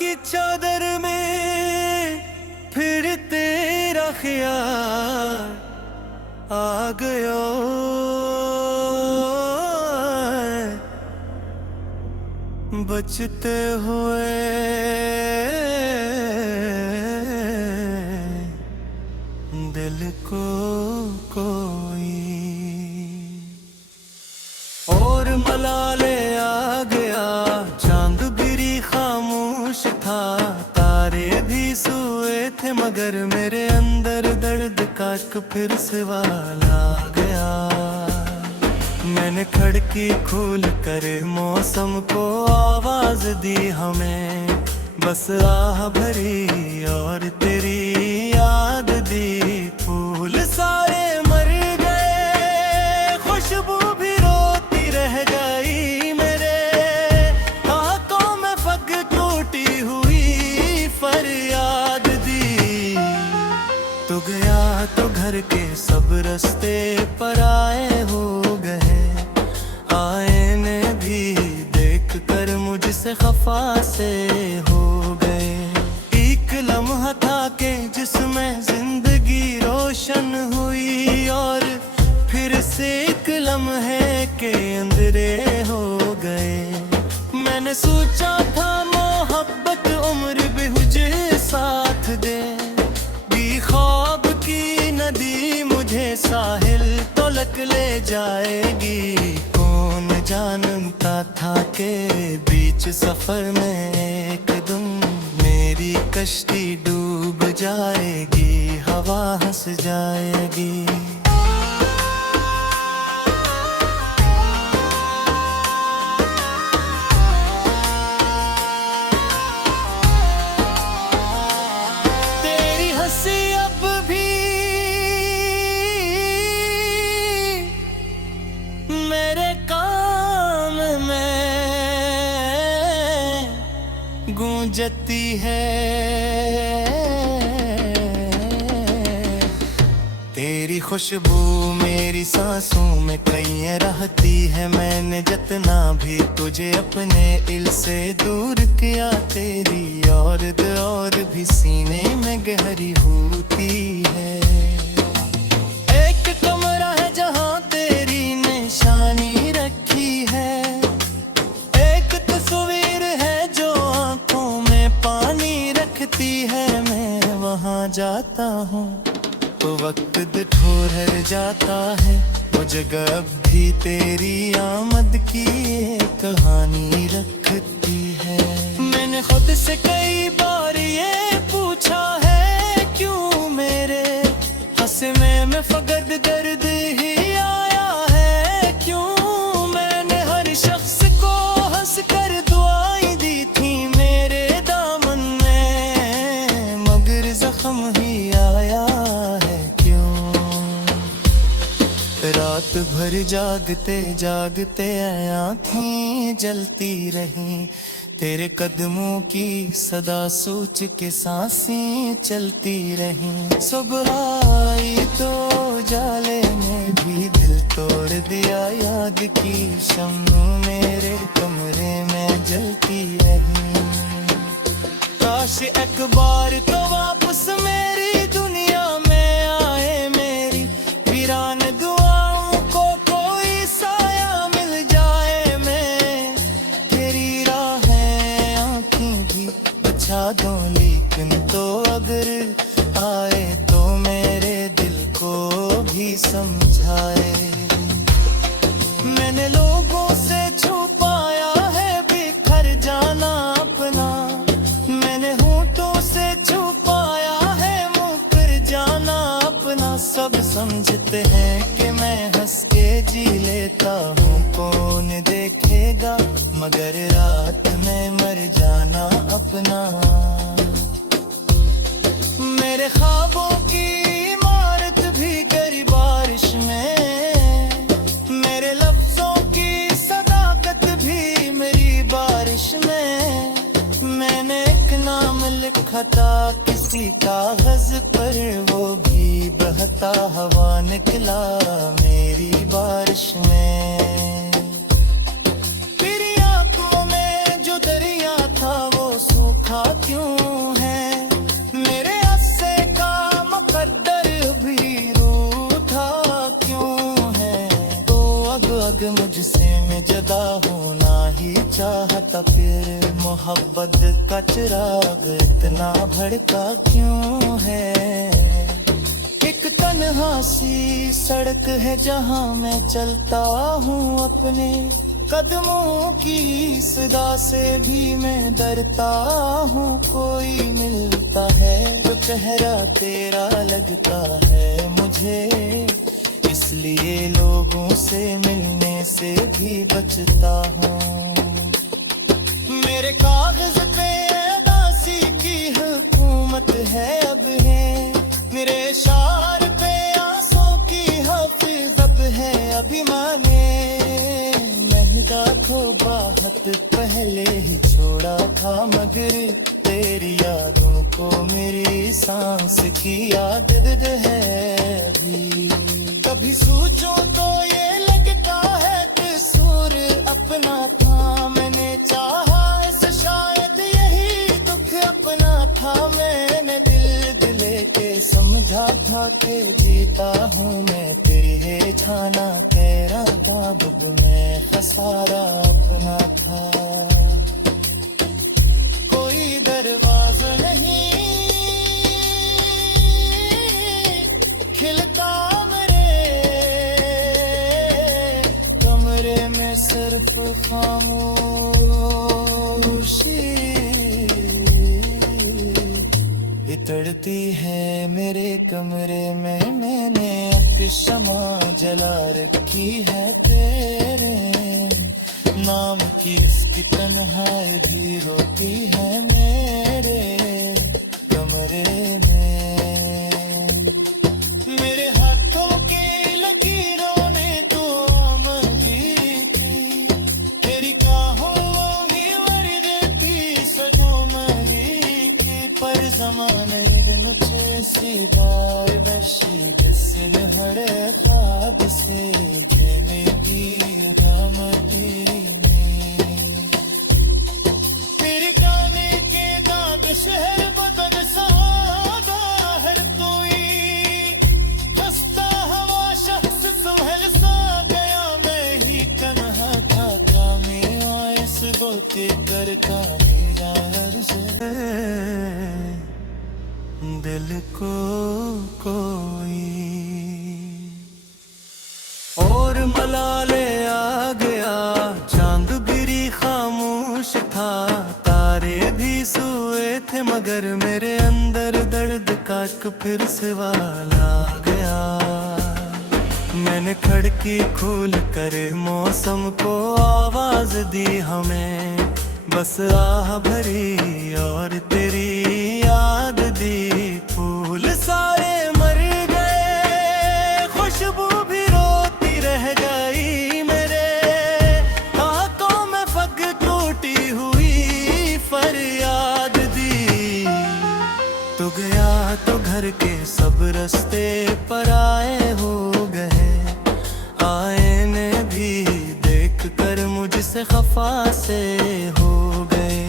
की चादर में फिर तेरा ख्याल आ गया। बचते हुए दिल को कोई और मलाले आ गया। चांद भी खामोश था, तारे भी सोए थे, मगर मेरे अंदर दर्द का एक फिर सवाल आ गया। मैंने खिड़की खोल कर मौसम को आवाज दी, हमें बस आह भरी और तेरी याद दी। फूल सारे मर गए, खुशबू भी रोती रह गई, मेरे आंखों में फग टूटी हुई फरियाद दी। तो गया तो घर के सब रास्ते पर आए हो गए, आईने भी देख कर मुझसे खफा से हो गए। एक लम्हा था कि जिसमें जिंदगी रोशन हुई, और फिर से एक लम्हे के अंधेरे हो गए। मैंने सोचा था मोहब्बत उम्र भी मुझे साथ दे, ख्वाब की नदी मुझे साहिल तलक ले जाएगी। कौन जानता था कि बीच सफर में एक दिन मेरी कश्ती डूब जाएगी, हवा हंस जाएगी। गूंजती है तेरी खुशबू मेरी सांसों में कहीं रहती है। मैंने जितना भी तुझे अपने दिल से दूर किया, तेरी और भी सीने में गहरी होती है। एक कमरा है जहां तेरी निशानी रखी है, एक तस्वीर है जो आंखों में पानी रखती है। मैं वहां जाता हूँ तो वक्त ठहर जाता है, वो जगह भी तेरी आमद की एक कहानी रखती है। मैंने खुद से कई बार ये पूछा है, क्यों मेरे हंसने में फकत दर्द ही आया है। क्यों मैंने हर शख्स को हंस कर दुआएं दी थी मेरे दामन में, मगर जख्म ही आया है। रात भर जागते जागते आँखें जलती रहीं, तेरे कदमों की सदा सोच के सांसें चलती रहीं। सुबह आई तो जाले में भी दिल तोड़ दिया, याद की शम्म मेरे कमरे में जलती रही। काश एक बार तो वापस मेरी दुनिया में आए, मेरी वीरान दुआओं को कोई साया मिल जाए। मैं तेरी राहें आँखें भी बचा दूं, लेकिन तो अगर आए तो मेरे दिल को भी समझाए। मैंने लोगों से छुपाया है बिखर जाना अपना, मैंने होठों से छुपाया है मुकर जाना अपना। सब समझते हैं कि मैं हंस के जी लेता हूँ, कौन देखेगा, मगर रात में मर जाना अपना। मेरे ख्वाबों की इमारत भी गिरी बारिश में, मेरे लफ्जों की सदाकत भी मेरी बारिश में। मैंने एक नाम लिखा था किसी कागज पर, वो भी बहता हवा निकला मेरी बारिश में। मेरी आंखों में जो दरिया था वो सूखा रूठा क्यों है, मेरे अस्से का मुकद्दर भी रूठा क्यों है। तो अग मुझसे मैं जदा होना ही चाहता, फिर मोहब्बत का चिराग इतना भड़का क्यों है। एक तन्हा सी सड़क है जहाँ मैं चलता हूँ, अपने कदमों की सदा से भी मैं डरता हूँ। कोई मिलता है तो चेहरा तेरा लगता है मुझे, इसलिए लोगों से मिलने से भी बचता हूँ। मेरे कागज पे दासी की हुकूमत है अब है, मेरे शार पे आंसू की हाफिज अब है। अभी माने महदा को बाहत पहले ही छोड़ा था, मगर तेरी यादों को मेरी सांस की आदत है अभी। कभी सोचो तो ये लगता है कसूर अपना था, मैंने चाहा ऐसा शायद यही दुख अपना था। मैंने दिल के समझा था कि जीता हूँ मैं, फिर है जाना तेरा बाब में खसारा अपना था। कोई दरवाजा नहीं खिलता मेरे कमरे में, सिर्फ खामोशी इतड़ती है मेरे कमरे में। मैंने अपनी शमा जला रखी है तेरे नाम की, इसकी तन्हाई भी रोती है मेरे कमरे में। मेरे हाथों के लकीरों ने तो अमली थी, तेरी काहों ही वर्द थी सकोमली की। पर ज़माने नुचे सीधार बशी गसिल हर ख्वाब से देने की दाम तेरी में। तेरे गाने के दाग शहर बदन सवादा, हर कोई हंसता हवा शख्स सुहल सा गया, मैं ही तन्हा था कामे आयस बोते कर का मेरा से दिल को कोई और मलाले आ गया। चांद भी खामोश था, तारे भी सोए थे, मगर मेरे अंदर दर्द का एक फिर सवाल आ गया। मैंने खिड़की खोल कर मौसम को आवाज दी हमें, बस आह भरी और तेरी याद दी। फूल सारे मर गए, खुशबू भी रोती रह गई, मेरे आंखों में फग टूटी हुई फरियाद दी। तो गया तो घर के सब रास्ते पर आए हो गए, आईने भी देख कर मुझसे खफा से हो गए।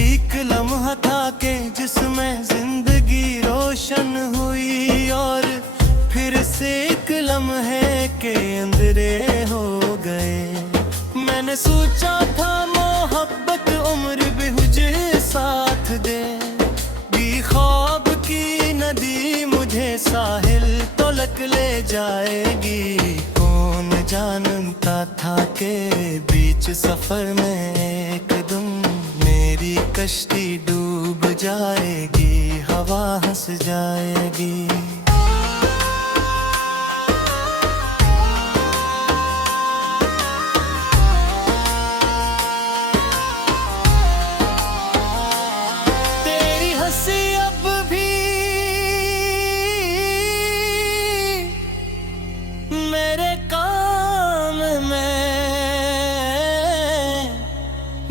एक लम्हा था कि जिसमें जिंदगी रोशन हुई, और फिर से एक लम्हे के अंधेरे हो गए। मैंने सोचा था मोहब्बत उम्र भी मुझे साथ दे, ख्वाब की नदी मुझे साहिल तलक ले जाएगी। कौन जानता था कि बीच सफर में एक दिन मेरी कश्ती डूब जाएगी, हवा हंस जाएगी।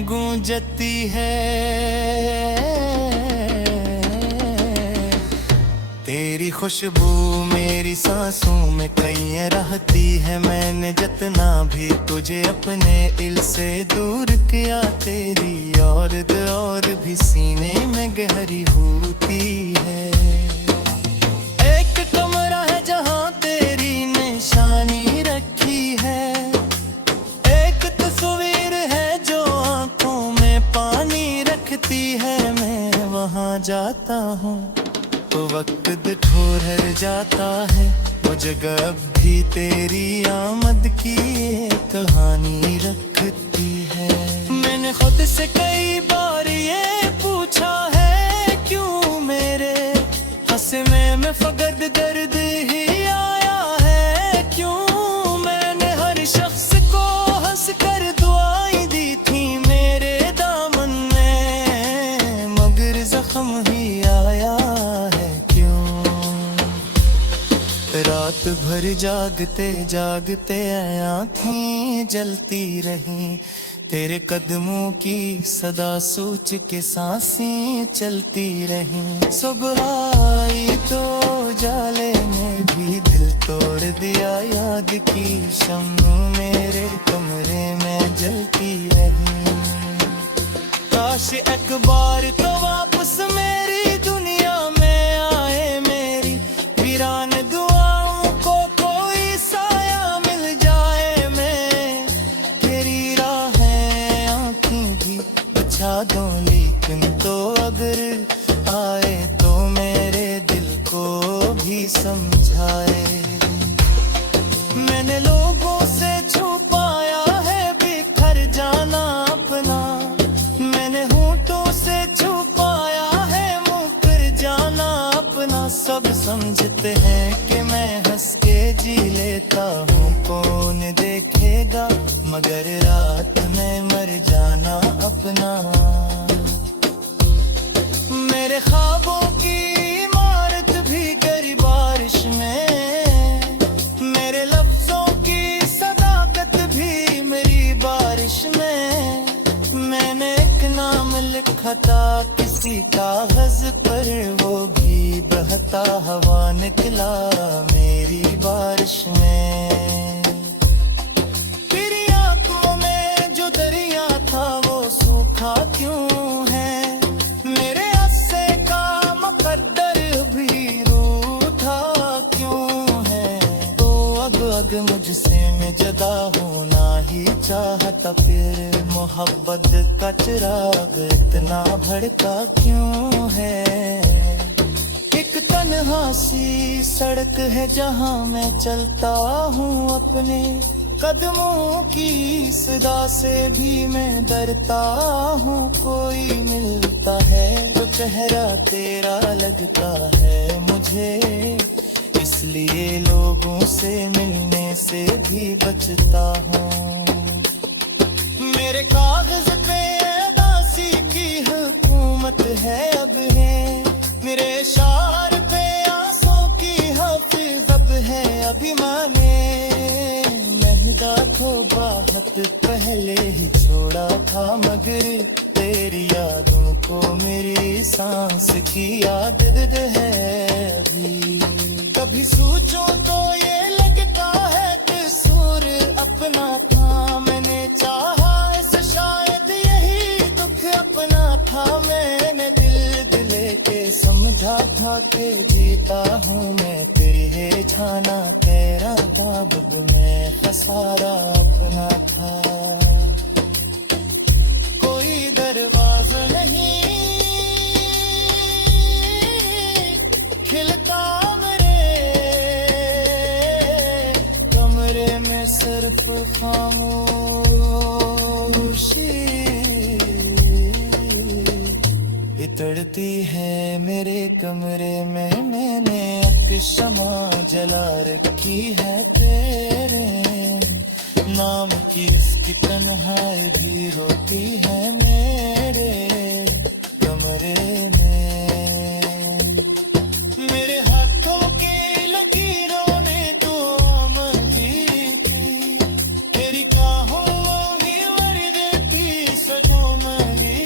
गूंजती है तेरी खुशबू मेरी सांसों में कहीं रहती है। मैंने जितना भी तुझे अपने दिल से दूर किया, तेरी और भी सीने दिखती है मैं वहाँ जाता हूँ तो वक्त ठोर जाता है। वो जगह अब भी तेरी आमद की ये कहानी रखती है। मैंने खुद से कई बार ये पूछा है क्यों मेरे हंसे में फकत दर्द ही आया है। क्यों मैंने हर शख्स को हंस कर दुआएं दी थी मेरे दामन में, मगर जख्म ही आया है क्यों। रात भर जागते जागते आँखें जलती रहीं, तेरे कदमों की सदा सोच के सांसें चलती रहीं। सुबह आई तो जाले में भी दिल तोड़ दिया, याद की शम्म मेरे कमरे में जलती रही। काश एक बार तो वापस मेरी दुनिया में आए, मेरी वीरान दुआओं को कोई साया मिल जाए। मैं तेरी राहें आँखें भी बचा दूं, लेकिन तो अगर आए तो मेरे दिल को भी समझाए। मैंने लोगों से छुपाया है बिखर जाना अपना, मैंने होठों से छुपाया है मुकर जाना अपना। सब समझते हैं कि मैं हंस के जी लेता हूँ, कौन देखेगा, मगर रात में मर जाना अपना। मेरे ख्वाबों की इमारत भी गरी बारिश में, मेरे लफ्जों की सदाकत भी मेरी बारिश में। मैंने एक नाम लिखा था किसी कागज पर, वो भी बहता हवा निकला मेरी बारिश में। तेरी आंखों में जो दरिया था वो सूखा क्यों है, मेरे अस्से का मुकद्दर भी रूठा क्यों है। तो अग मुझसे मैं जदा होना ही चाहता, फिर मोहब्बत का चिराग इतना भड़का क्यों है। एक तन्हा सी सड़क है जहाँ मैं चलता हूँ, अपने कदमों की सदा से भी मैं डरता हूँ। कोई मिलता है तो चेहरा तेरा लगता है मुझे, इसलिए लोगों से मिलने से भी बचता हूँ। मेरे कागज पे दासी की हुकूमत है अब है, मेरे शार पे आंसू की हाफिज अब है अभी माने। महदा को बाहत पहले ही छोड़ा था, मगर तेरी यादों को मेरी सांस की आदत है अभी। कभी सोचो तो ये लगता है कि सूर अपना था, मैंने चाहा इसे शायद यही दुख अपना था। मैंने दिल के समझा था कि जीता हूँ मैं तेरे जाना, तेरा बाब में खसारा अपना था। कोई दरवाजा नहीं खिलता कमरे में, सिर्फ खामोशी इतड़ती है मेरे कमरे में। मैंने अब शमा जला रखी है तेरे नाम की, इसकी तन्हाई भी रोती है मेरे कमरे में। मेरे हाथों के लकीरों ने तो अमली की, तेरी काहों की वर्द की सकोमली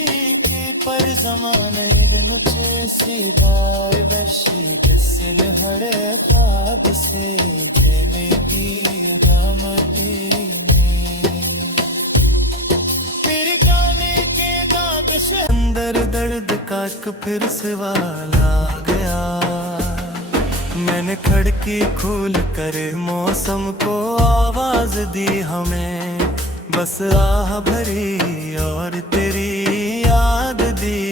की। पर जमाने नुचे सीधार बशी गसल हर ख्वाब से जने की दामती तेरे गाने के दाग से अंदर दर्द का एक फिर सवाल आ गया। मैंने खिड़की खोल कर मौसम को आवाज दी हमें, बस आह भरी और तेरी याद दी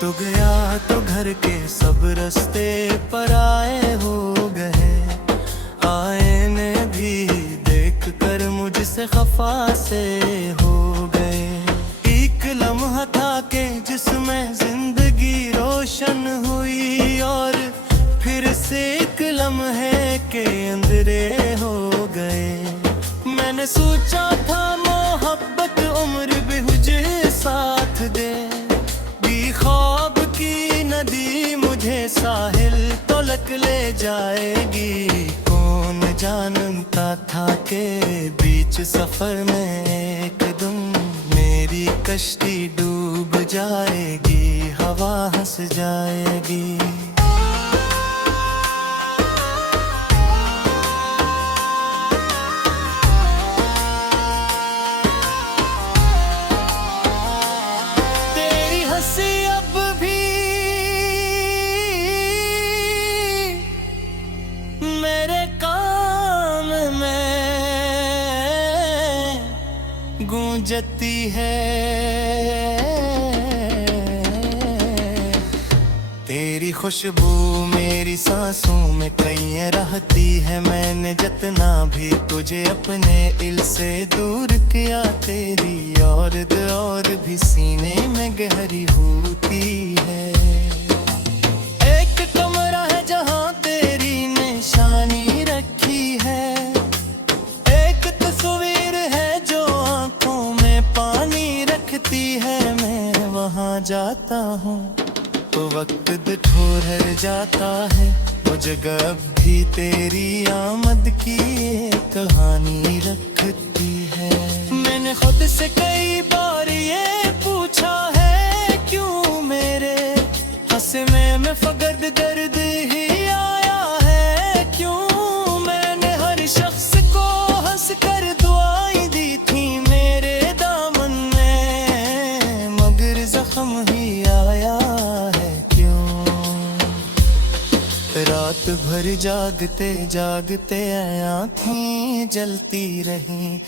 तू गया तो घर के सब रास्ते पराए हो गए, आईने भी देख कर मुझसे खफा से हो गए। एक लम्हा था के जिसमें जिंदगी रोशन हुई, और फिर से एक लम्हे के अंधेरे हो गए। मैंने सोचा था मोहब्बत उम्र भी मुझे साथ दे, ख्वाब की नदी मुझे साहिल तलक ले जाएगी। कौन जानता था के बीच सफर में एकदम मेरी कश्ती डूब जाएगी, हवा हंस जाएगी। गूंजती है तेरी खुशबू मेरी सांसों में कहीं रहती है। मैंने जितना भी तुझे अपने दिल से दूर किया, तेरी और भी सीने में गहरी होती है। एक कमरा है जहाँ तेरी निशानी रखी है, एक तस्वीर है जो आंखों में पानी रखती है। मैं वहाँ जाता हूँ तो वक्त ठहर जाता है, वो जगह भी तेरी आमद की एक कहानी रखती है। मैंने खुद से कई बार ये पूछा है, क्यों मेरे हंसे में फकद दर्द ही आया है। क्यों मैंने हर शख्स को हंस कर दुआएं दी थी मेरे दामन में, मगर जख्म ही आया है। क्यों रात भर जागते जागते आँखें जलती रहीं,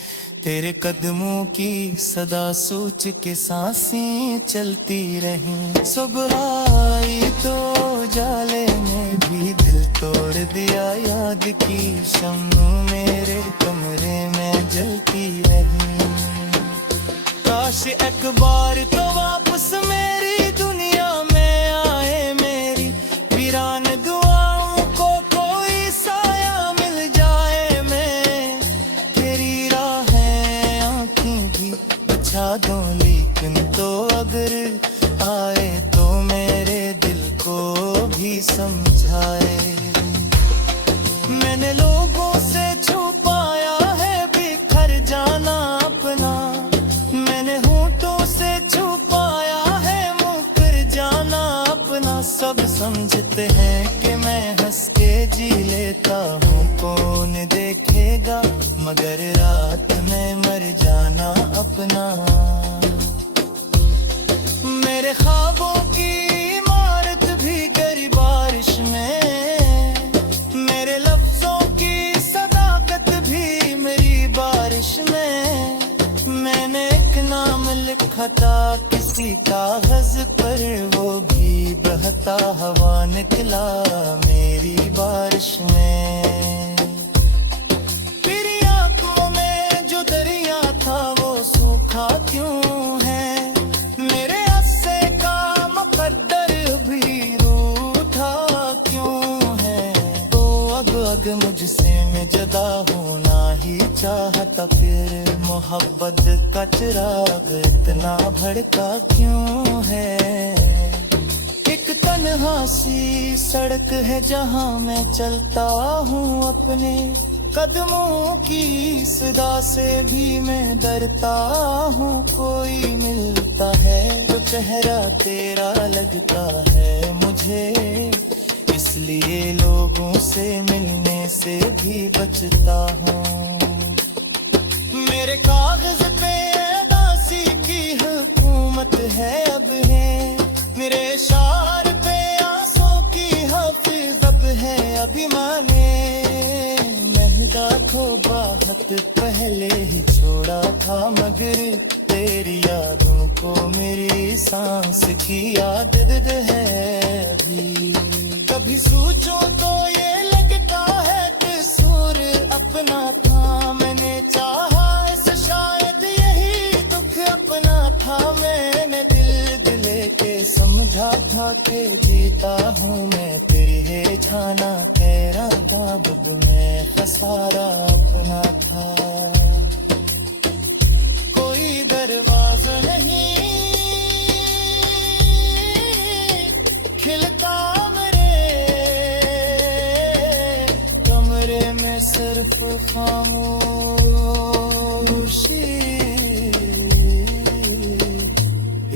तेरे कदमों की सदा सोच के सांसें चलती रहीं। सुबह आई तो जाले में भी दिल तोड़ दिया, याद की शम्म मेरे कमरे में जलती रही। काश एक बार तो वापस मेरी दुनिया में आए, मेरी वीरान दुआओं को कोई साया मिल जाए। मैं तेरी राहें आँखें भी बचा दूं, लेकिन तो अगर आए तो मेरे दिल को भी समझाए। मैंने लोगों से छुपाया है बिखर जाना अपना, मैंने होठों से छुपाया है मुकर जाना अपना। सब समझते हैं कि मैं हंस के जी लेता हूँ, कौन देखेगा, मगर रात में मर जाना अपना। मेरे ख्वाबों की इमारत भी गरी बारिश में, मेरे लफ्जों की सदाकत भी मेरी बारिश में। मैंने एक नाम लिखा था किसी कागज पर, वो भी बहता हवा निकला मेरी बारिश में। तेरी आंखों में जो दरिया था वो सूखा क्यों है, मेरे अस्से का मुकद्दर भी रूठा क्यों है। तो अग मुझसे मैं जुदा होना ही चाहता, फिर मोहब्बत का चिराग इतना भड़का क्यों है। एक तन्हा सी सड़क है जहाँ मैं चलता हूँ, अपने कदमों की सदा से भी मैं डरता हूँ। कोई मिलता है तो चेहरा तेरा लगता है मुझे, इसलिए लोगों से मिलने से भी बचता हूँ। मेरे कागज पे दासी की हुकूमत है अब है, मेरे शार पे आंसू की हफीज अब है अभिमाने। महंगा को बाहत पहले ही छोड़ा था, मगर तेरी यादों को मेरी सांस की आदत है अभी। कभी सोचो तो ये लगता है कसूर अपना था, मैंने चाहा इस शायद यही दुख अपना था। मैंने दिल के समझा था कि जीता हूँ मैं, फिर ये जाना कह रहा था खुद में खसारा अपना था। कोई दरवाजा नहीं खिलता मेरे कमरे में, सिर्फ खामोशी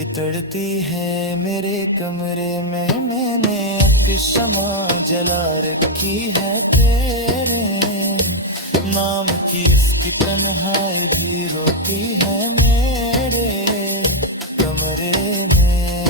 इतड़ती है मेरे कमरे में। मैंने एक शमा जला रखी है तेरे नाम की, इसकी तन्हाई भी रोती है मेरे कमरे में।